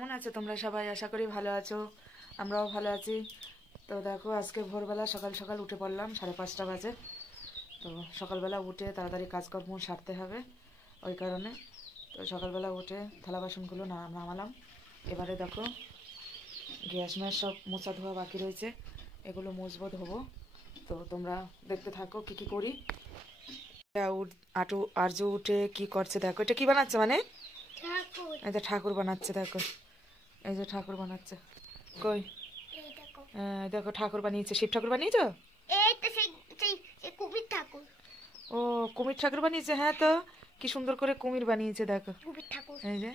কেমন আছো তোমরা সবাই? আশা করি ভালো আছো, আমরাও ভালো আছি। তো দেখো আজকে ভোরবেলা সকাল সকাল উঠে পড়লাম, 5:30 বাজে। তো সকালবেলা উঠে তাড়াতাড়ি কাজকর্ম সারতে হবে, ওই কারণে তো সকালবেলা উঠে থালা বাসনগুলো নামালাম। এবারে দেখো গ্যাস ম্যাস সব মোছা ধোয়া বাকি রয়েছে, এগুলো মুছবো ধোবো। তো তোমরা দেখতে থাকো কি কি করি। আর্য উঠে কি করছে দেখো, এটা কি বানাচ্ছে মানে এই যে ঠাকুর বানাচ্ছে, দেখো এই যে ঠাকুর বানাচ্ছে। কই দেখো ঠাকুর বানিয়েছে, শিব ঠাকুর বানিয়েছো? ও কুমির ঠাকুর বানিয়েছে, হ্যাঁ তো কি সুন্দর করে কুমির বানিয়েছে দেখো। এই যে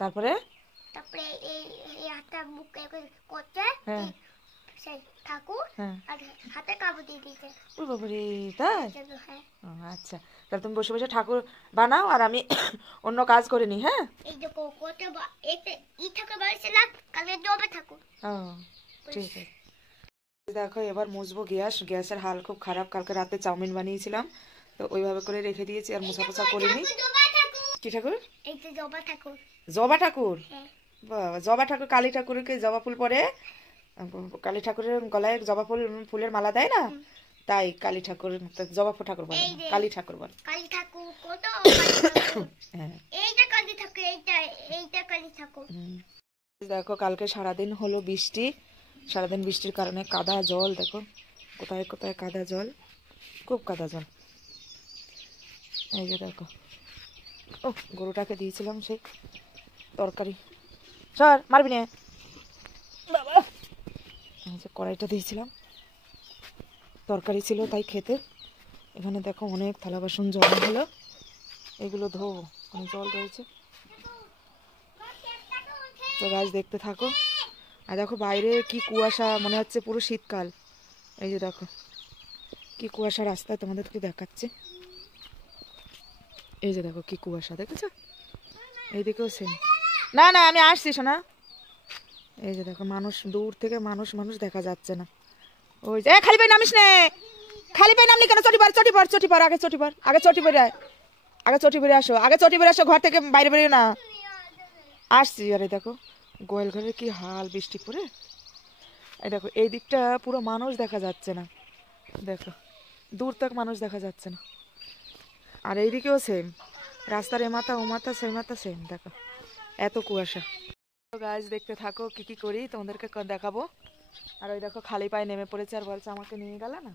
তারপরে আচ্ছা, তাহলে তুমি বসে বসে ঠাকুর বানাও আর আমি অন্য কাজ করে নি। হ্যাঁ ঠিক আছে। দেখো এবার মুছবো গ্যাসের হাল খুব খারাপ, কালকে রাতে চাউমিন বানিয়েছিলাম তো ওইভাবে করে রেখে দিয়েছি আর মোছা পোছা করিনি। কি ঠাকুর? জবা ঠাকুর? বাবা, জবা ঠাকুর কালী ঠাকুরকে জবা ফুল পরে, কালী ঠাকুরের গলায় জবা ফুলের মালা দেয় না, তাই কালী ঠাকুর জবা ঠাকুর বলে, কালী ঠাকুর বলে। দেখো কালকে সারাদিন হলো বৃষ্টি, সারাদিন বৃষ্টির কারণে কাদা জল, দেখো কোথায় কোথায় কাদা জল, খুব কাদা জল। এই যে দেখো, ও গরুটাকে দিয়েছিলাম সেই তরকারি, সর মারবি না বাবা। এই যে কড়াইটা দিয়েছিলাম, তরকারি ছিল তাই খেতে। এখানে দেখো অনেক থালা বাসন জমা হলো, এগুলো ধোবো, অনেক জল রয়েছে। তো গাছ দেখতে থাকো। আর দেখো বাইরে কি কুয়াশা, মনে হচ্ছে পুরো শীতকাল। এই যে দেখো কি কুয়াশা, রাস্তায় তোমাদেরকে দেখাচ্ছে। এই যে দেখো কি কুয়াশা, দেখেছো? এইদিকেও সেম। না না আমি আসছি শোনা। এই যে দেখো মানুষ দূর থেকে, মানুষ মানুষ দেখা যাচ্ছে না। ওই যে খালি পায়ে নামিস নে, খালি পায়ে নামলি কেন? চটি পার চটি পার চটি পার, আগে চটি পার, আগে চটি বেরে আগে চটি বেরে আসো, আগে চটি বেরে আসো, ঘর থেকে বাইরে বেরিয়ে না। আসছি। আরে দেখো গোয়াল ঘরের কি হাল বৃষ্টি পড়ে। এই দেখো এই দিকটা পুরো মানুষ দেখা যাচ্ছে না, দেখো দূর তক মানুষ দেখা যাচ্ছে না। আর এইদিকেও সেম, রাস্তার এ মাথা ও মাথা সেই মাথা সেম, দেখো এত কুয়াশা। গাছ দেখতে থাকো কি কি করি, তোমাদেরকে দেখাবো। আর ওই দেখো খালি পায়ে নেমে পড়েছে আর বলছে আমাকে নিয়ে গেল না,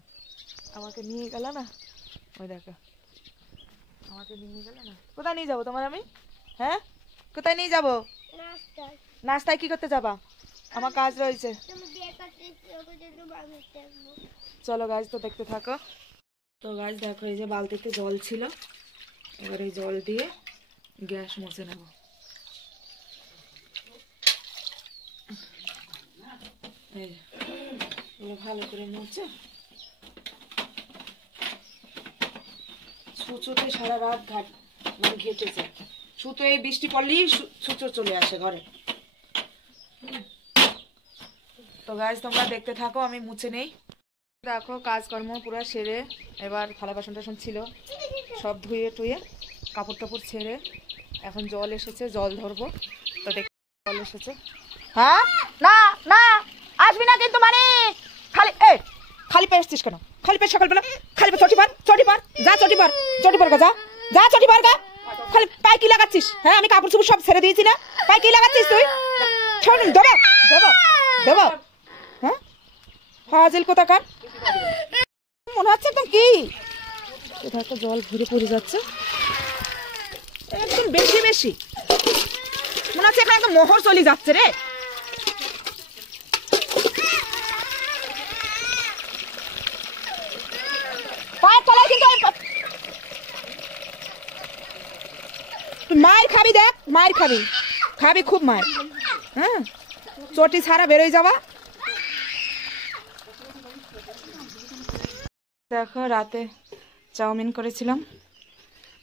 আমাকে নিয়ে গেল না। ওই দেখো আমাকে নিয়ে গেল না। কোথায় নিয়ে যাবো তোমার আমি? হ্যাঁ কোথায় নিয়ে যাবো? নাস্তায় কি করতে যাবা? আমার কাজ রয়েছে। চলো গাছ তো দেখতে থাকো। তো গাছ দেখো এই যে বালতিতে জল ছিল, এবার এই জল দিয়ে গ্যাস মুছে নেব। ভালো করে মুছে, সুচোতে সারা রাত ঘেটেছে। সুতো এই বৃষ্টি পড়লেই সুচো চলে আসে ঘরে। তো গাছ তোমরা দেখতে থাকো, আমি মুছে নেই। দেখো কাজকর্ম পুরো সেরে, এবার থালা বাসন টাসন ছিল সব ধুয়ে টুয়ে, কাপড় টাপড় ছেড়ে এখন জল এসেছে, জল ধরবো। তো দেখ জল এসেছে। হ্যাঁ না না আসবি না কিন্তু, মানে খালি খালি পেয়ে এসছিস কেন? খালি পেয়ে সকালবেলা খালি চটি পার চটি পার, যা চটি পার চটি পার গা, যা যা চটি পার গা। খালি পায়ে কি লাগাচ্ছিস? হ্যাঁ আমি কাপড় চোপড় সব ছেড়ে দিয়েছি না, পায়ে কি লাগাচ্ছিস তুই? দেবো দেবো দেবো, হ্যাঁ ফাজিল কোথাকার, মনে হচ্ছে একদম কি দেখো জল ভরে পড়ে যাচ্ছে একদম বেশি বেশি, মনে হচ্ছে এখানে একদম মোহর চলে যাচ্ছে রে। মায়ের খাবি, দেখ মায়ের খাবি, খাবি খুব মায়ের। হ্যাঁ চটি ছাড়া বেরোয় যাওয়া। দেখো রাতে চাউমিন করেছিলাম,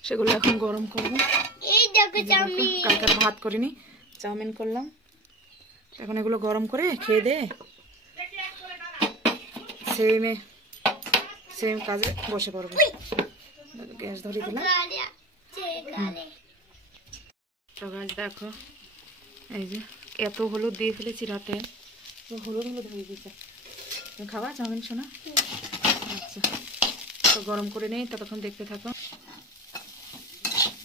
সেগুলো এখন গরম করবো। কালকে ভাত করিনি, চাউমিন করলাম, এখন এগুলো গরম করে খেয়ে দে। সেম কাজে বসে পড়বো। গ্যাস ধরিয়ে দিলাম। তো গাছ দেখো, এই যে এত হলুদ দিয়ে ফেলেছি রাতে, তো হলুদ হয়ে দিয়েছে। তুমি খাবা চাউমিন সোনা? আচ্ছা, তো গরম করে নেই, ততক্ষণ দেখতে থাকো।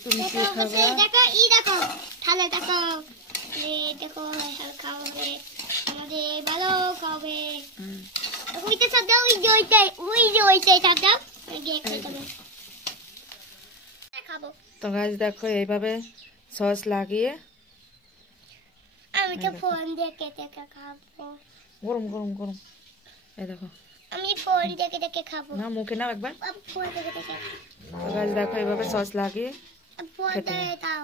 তুমি কি খাবে? দেখো ই দেখো তাহলে দেখো দেখো খাওয়াবে আমাদের ভালো খাবে। ওইটা ছাড় দাও, ওইটাই ছাড় দাও, গিয়ে খেতে হবে। খাবো। তো গাছ দেখো এইভাবে সস লাগিয়ে, আমি তো ফোন দেখে দেখে খাবো। গরম গরম গরম, এই দেখো। আমি ফোন দেখে দেখে খাবো না মুখে নাও একবার। ফোন দেখে দেখে। তো গাছ দেখো এইভাবে সস লাগিয়ে ফোন খেতে দেখে হবে। দাও।